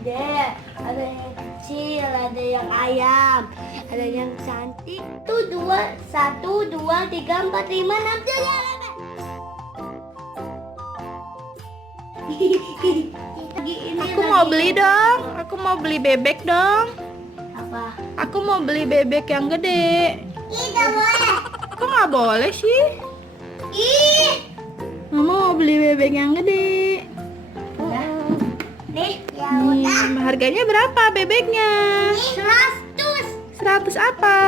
gede, ada yang kecil, ada yang ayam, ada yang cantik. Satu, dua, tiga, empat, lima, enam, tujuh, delapan. Aku mau beli dong. Aku mau beli bebek dong. Apa? Aku mau beli bebek yang gede. Tidak boleh. Kok nggak boleh sih? Mama mau beli bebek yang gede. Nih, ya Nih, harganya berapa bebeknya? 100 apa?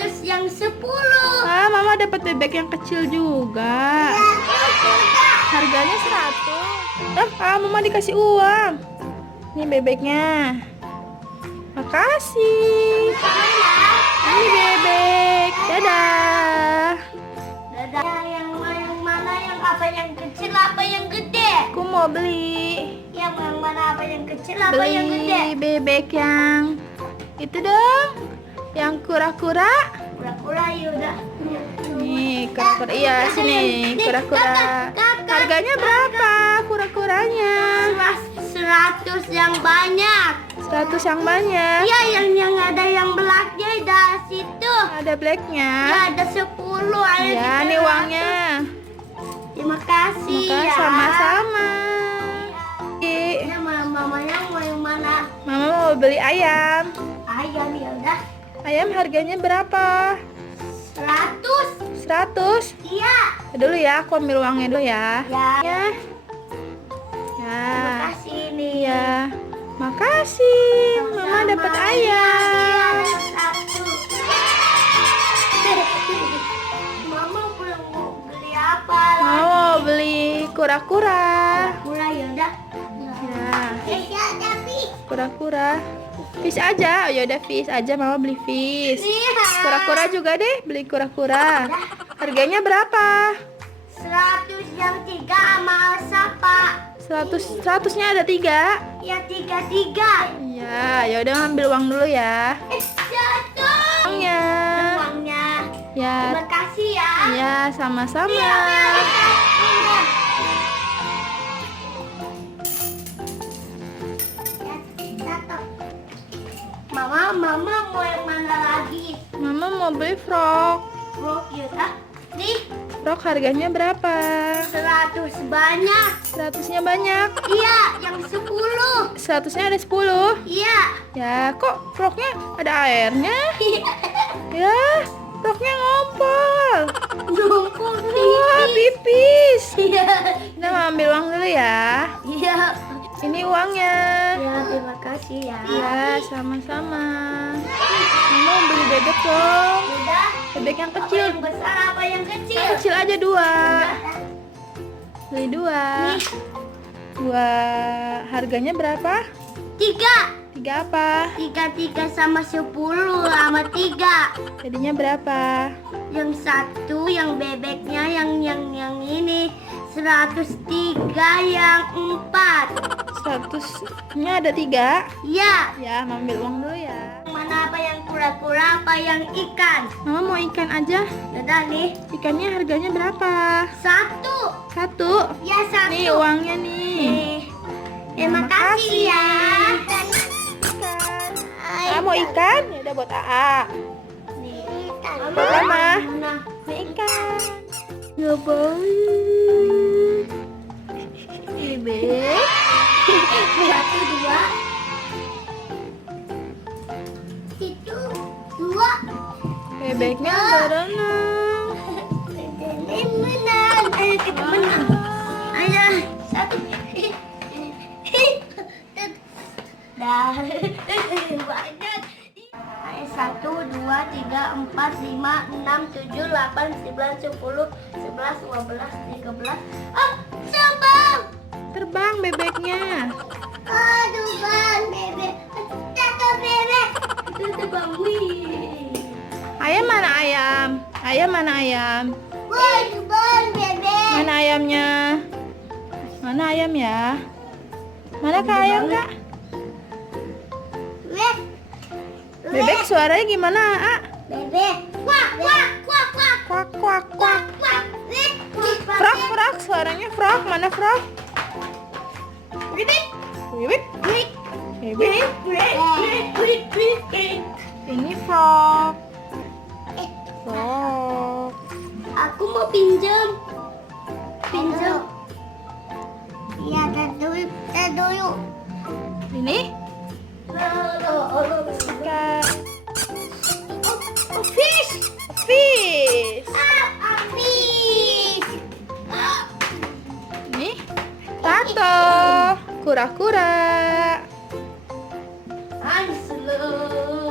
100 yang 10. Ah, Mama dapat bebek yang kecil juga. Harganya 100. Mama dikasih uang. Nih bebeknya. Makasih. Ini bebek. Dadah. Yang mana, yang apa yang kecil, apa yang gede? Aku mau beli. Yang mana, apa yang kecil, apa yang gede? Beli bebek yang itu dong. Yang kura-kura. Kura-kura yaudah. Nih, kura-kura. Iya, sini. Kura-kura. Harganya berapa kura-kuranya? 100 yang banyak. 100 yang banyak. Iya, yang ada yang blacknya di situ. Ada blacknya. Ya, ada 10. Ada Ya, di nih dalam. uangnya. Terima kasih Maka ya. sama-sama. Ya, mamanya mau yang mana? Mama mau beli ayam. Ayam yaudah. Ayam harganya berapa? 100. 100. Iya. Dulu ya, aku ambil uangnya dulu ya. Ya. Ya. Terima kasih nih. Iya. Makasih. Mama dapat ayam. Mama belum mau beli apa? Mama mau beli kura-kura. Kura yaudah. Ya, Tapi. kura-kura. Fish aja. Oh, yaudah fish aja, Mama beli fish. Iya. Kura-kura juga deh, beli kura-kura. Harganya berapa? 100 yang 3 sama siapa? 100-nya ada 3. Ya 3. Iya, yaudah ambil uang dulu ya. Jatuh. Uangnya. Uangnya. Ya, Terima kasih ya. ya sama-sama. Iya, Mama mau yang mana lagi? Mama mau beli frog. Frog yaudah. Nih, Frog harganya berapa? 100 banyak. 100-nya banyak. Iya, yang 10. 100-nya ada 10. Iya. Ya, kok frognya ada airnya? Ya, frognya ngompol. Numpuk Wah, pipis. Iya. Kita mau ambil uang dulu ya. Iya. Ini uangnya. Ya, terima kasih ya. Ya, sama-sama. Mama mau beli bebek dong. Udah. Bebek yang Apa kecil. yang besar, apa yang kecil? Yang kecil aja 2. Beli 2. Nih, 2. Harganya berapa? 3. 3 apa? 3 sama 10 sama 3. Jadinya berapa? Yang 1 yang bebeknya yang ini 103 yang 4. 100-nya ada 3. Iya. Ya, mau ambil uang dulu ya. Mana apa yang kura-kura, apa yang ikan? Mama mau ikan aja. Udah nih. Ikannya harganya berapa? 1. 1. Ya 1. Nih uangnya nih. Nih. Terima kasih ya. Ikan. Mau ikan? Ya udah buat AA. Nih, ikan. Buat Mama. Mana? Nih ikan. Ya baik. Bebek. 1, 2. Itu 2. Bebeknya berenang. Ini menang. Ayo kita menang. Ayo 1. Dah. Banyak. Ayo 1, 2, 3, 4, 5, 6, 7, 8, 9, 10, 11, 12, 13. Oh, terbang. Terbang bebeknya. Aduh, bang, bebek. Jatuh bebek. Itu terbang. Wih. Ayam mana ayam? Ayam mana ayam? Bang, bebek. Mana ayamnya? Mana ayam ya? Mana kak ayam kak? Bebek. Bebek suaranya gimana? Ah? Bebek. Kuak, kuak, kuak, kuak. Kuak kuak kuak. Kuak, kuak. Frog frog suaranya frog. Mana frog? Bebek. Wiwit. Bebek. Baby. Break. Ini frog. Frog. Aku mau pinjam. Ya, dulu. Ini ikan. Fish. Fish. Fish. Ini tato. Kura-kura. I'm slow.